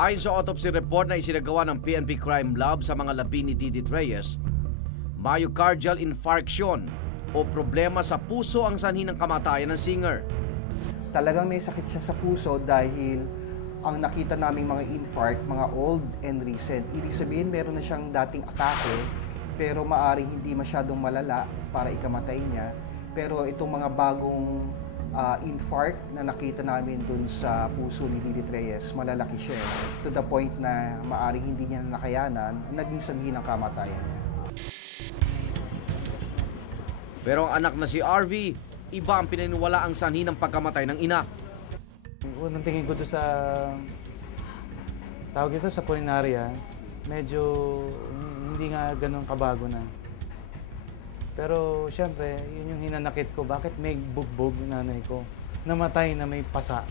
Ayon sa autopsy report na isinagawa ng PNP Crime Lab sa mga labi ni Didit Reyes, myocardial infarction o problema sa puso ang sanhi ng kamatayan ng singer. Talagang may sakit siya sa puso dahil ang nakita naming mga infarct, mga old and recent. Ibig sabihin meron na siyang dating atake pero maaring hindi masyadong malala para ikamatay niya. Pero itong mga bagong infarct na nakita namin dun sa puso ni Didit Reyes, malalaki siya. To the point na maaring hindi niya nakayanan, naging sanhi ng kamatayan. Pero ang anak na si RV, iba ang pinaniwala ang sanhi ng pagkamatay ng ina. Unang tingin ko doon sa tawag ito sa kulinaria, medyo hindi nga ganun kabago na. Pero siyempre, yun yung hinanakit ko, bakit may bugbog yung nanay ko? Namatay na may pasa.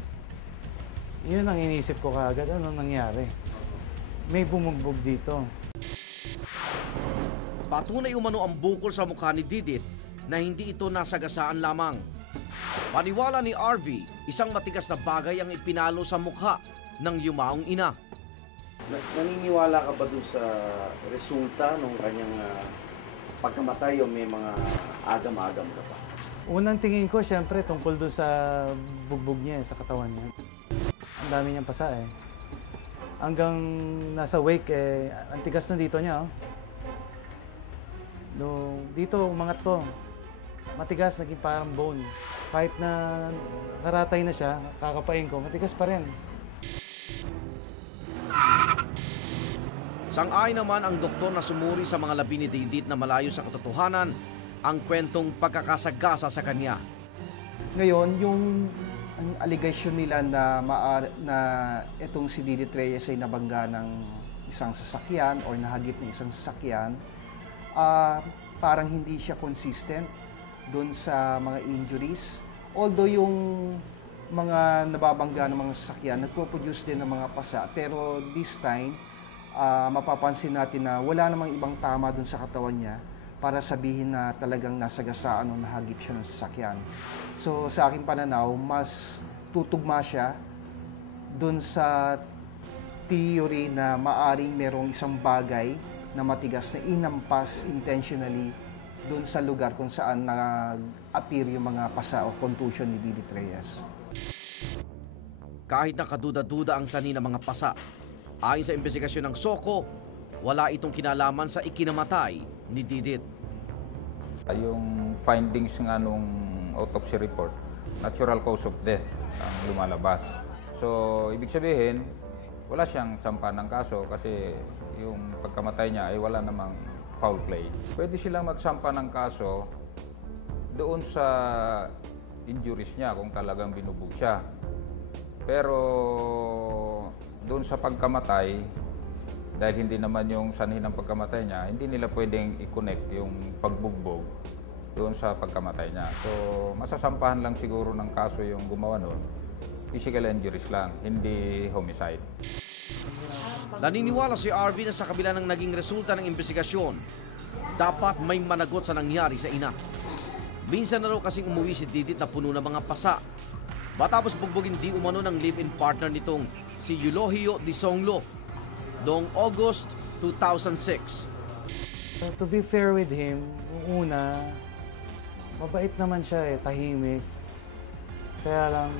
Yun ang inisip ko kaagad, ano nangyari? May bumugbog dito. Patunay umano ang bukol sa mukha ni Didit na hindi ito nasagasaan lamang. Paniwala ni RV, isang matigas na bagay ang ipinalo sa mukha ng yumaong ina. Naniniwala ka ba doon sa resulta ng kanyang pagkamatay o may mga agam-agam ka pa? Unang tingin ko, siyempre, tungkol doon sa bugbog niya, sa katawan niya. Ang dami niyang pasa eh. Hanggang nasa wake eh, ang tigas na dito niya. No, dito, umangat to. Matigas, naging parang bone. Kahit na naratay na siya, kakapain ko, matigas pa rin. Sang-ayon naman ang doktor na sumuri sa mga labi ni Didit na malayo sa katotohanan ang kwentong pagkakasagasa sa kanya. Ngayon, yung allegation nila na itong si Didit Reyes ay nabangga ng isang sasakyan o nahagip ng isang sasakyan, parang hindi siya consistent doon sa mga injuries. Although yung mga nababangga ng mga sasakyan, nagpo-produce din ng mga pasa, pero this time, mapapansin natin na wala namang ibang tama doon sa katawan niya para sabihin na talagang nasagasaan o nahagip siya ng sasakyan. So sa aking pananaw, mas tutugma siya doon sa theory na maaring merong isang bagay na matigas na inampas intentionally doon sa lugar kung saan nag-appear yung mga pasa o contusion ni Didit Reyes. Kahit nakaduda-duda ang sanhi ng mga pasa, ayon sa investigasyon ng SOCO, wala itong kinalaman sa ikinamatay ni Didit. Yung findings nga nung autopsy report, natural cause of death ang lumalabas. So, ibig sabihin, wala siyang sampa ng kaso kasi yung pagkamatay niya ay wala namang foul play. Pwede silang magsampa ng kaso doon sa injuries niya kung talagang binubog siya. Pero doon sa pagkamatay, dahil hindi naman yung sanhi ng pagkamatay niya, hindi nila pwedeng i-connect yung pagbugbog doon sa pagkamatay niya. So, masasampahan lang siguro ng kaso yung gumawa noon. Physical injuries lang, hindi homicide. Naniniwala si RV na sa kabila ng naging resulta ng investigasyon, dapat may managot sa nangyari sa ina. Minsan na raw kasing umuwi si Didit na puno ng mga pasa. Matapos bugbugin di umano ng live-in partner nitong si Eulogio Disonglo noong August 2006. To be fair with him, una, mabait naman siya eh, tahimik. Kaya lang,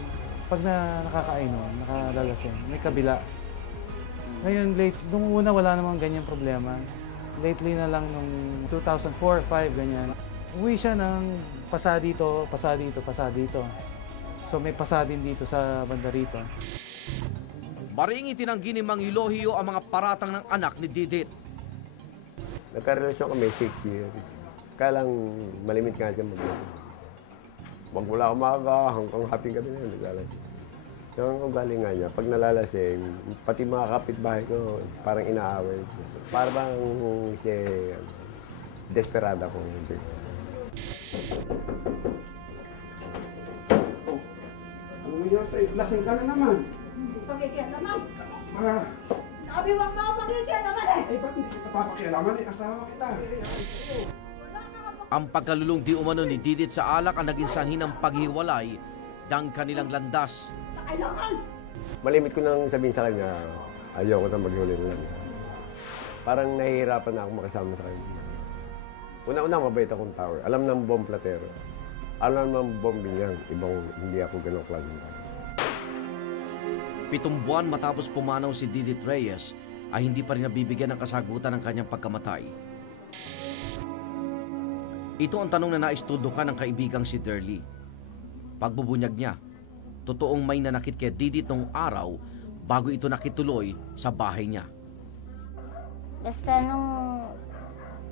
pag nakakainom, nakalalasing, may kabila. Ngayon, nung una wala namang ganyang problema. Lately na lang nung 2004-05, ganyan. Uwi siya ng pasa dito, pasa dito, pasa dito. So may pasa din dito sa banda rito. Maring itinanggi ni Mang Eulogio ang mga paratang ng anak ni Didit. Nagkarelasyon kami 6 years. Kaya lang malimit nga siya mag-iwan. Magmula umaga hanggang haping gabi na yun, naglalasing. So ang ugali nga niya, pag nalalasing, pati mga kapitbahay ko parang inaaway. Para bang siya desperada ko. Lasing ka na naman. Hindi pagkikian naman. Ah, Sabi, wag mo ako pagkikian naman eh. eh, ba't hindi kita papakialaman eh? Asawa kita. Ang pagkalulong di umano ni Didit sa alak ang naging sanhi ng paghiwalay ng kanilang landas. Kailangan. Malimit ko nang sabihin sa kanya, Ayoko na maghuling lang. Parang nahihirapan na ako makasama sa kanya. Una-una, mabait akong tower. Alam ng bomb platero. Alam ng bombing yan. Ibang hindi ako ganong klaseng tao. 7 buwan matapos pumanaw si Didit Reyes ay hindi pa rin nabibigyan ng kasagutan ng kanyang pagkamatay. Ito ang tanong na naistudukan ng kaibigang si Derly. Pagbubunyag niya, totoong may nanakit kay Didit nung araw bago ito nakituloy sa bahay niya. Basta nung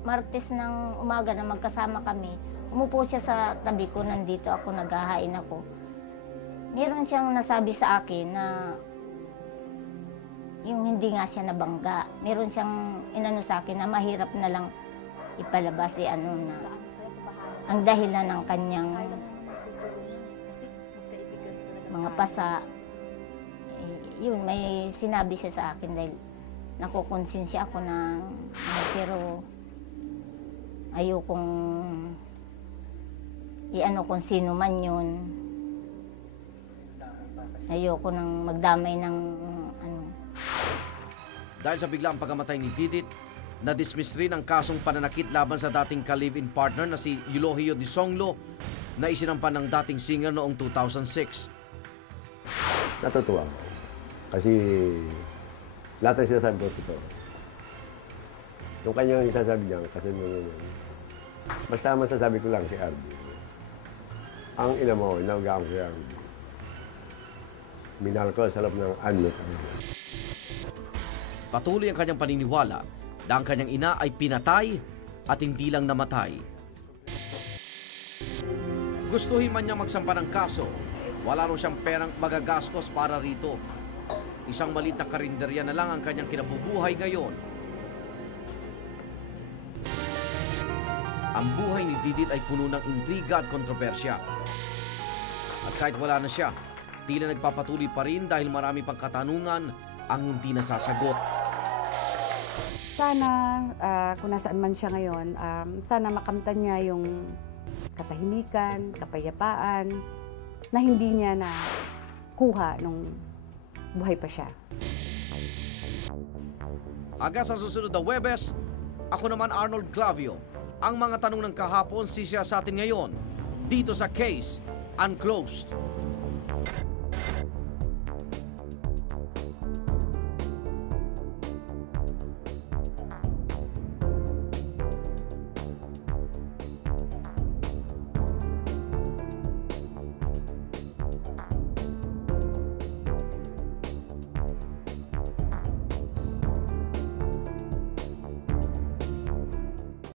Martes ng umaga na magkasama kami, umupo siya sa tabi ko, nandito ako, naghahain ako. Meron siyang nasabi sa akin na yung hindi nga siya nabangga. Meron siyang inano sa akin na mahirap na lang ipalabas na ang dahilan ng kanyang mga pasa. Yun, may sinabi siya sa akin dahil nakukonsensya ako na pero ayokong iano kung sino man yun. Ayoko nang magdamay ng ano. Dahil sa biglaang pagkamatay ni Didit, na-dismiss rin ang kasong pananakit laban sa dating ka-live-in partner na si Eulogio Disonglo na isinampan ng dating singer noong 2006. Natutuwa ako. Kasi lahat ng sinasabi ko ito. Yung kanyang isasabi niya, kasi basta masasabi ko lang si Arby. Ang ina mo, inawgaan ko yan. Minahal ko sa loob ng anyo. Patuloy ang kanyang paniniwala na ang kanyang ina ay pinatay at hindi lang namatay. Gustuhin man niyang magsampa ng kaso, wala rin siyang perang magagastos para rito. Isang maliit na karinderya na lang ang kanyang kinabubuhay ngayon. Ang buhay ni Didit ay puno ng intriga at kontrobersya. At kahit wala na siya, tila nagpapatuloy pa rin dahil marami pang katanungan ang hindi nasasagot. Sana, kung nasaan man siya ngayon, sana makamtan niya yung katahimikan, kapayapaan, na hindi niya na kuha nung buhay pa siya. Aga sa susunod na Huwebes, ako naman Arnold Clavio. Ang mga tanong ng kahapon sisiya sa atin ngayon dito sa Case Unclosed.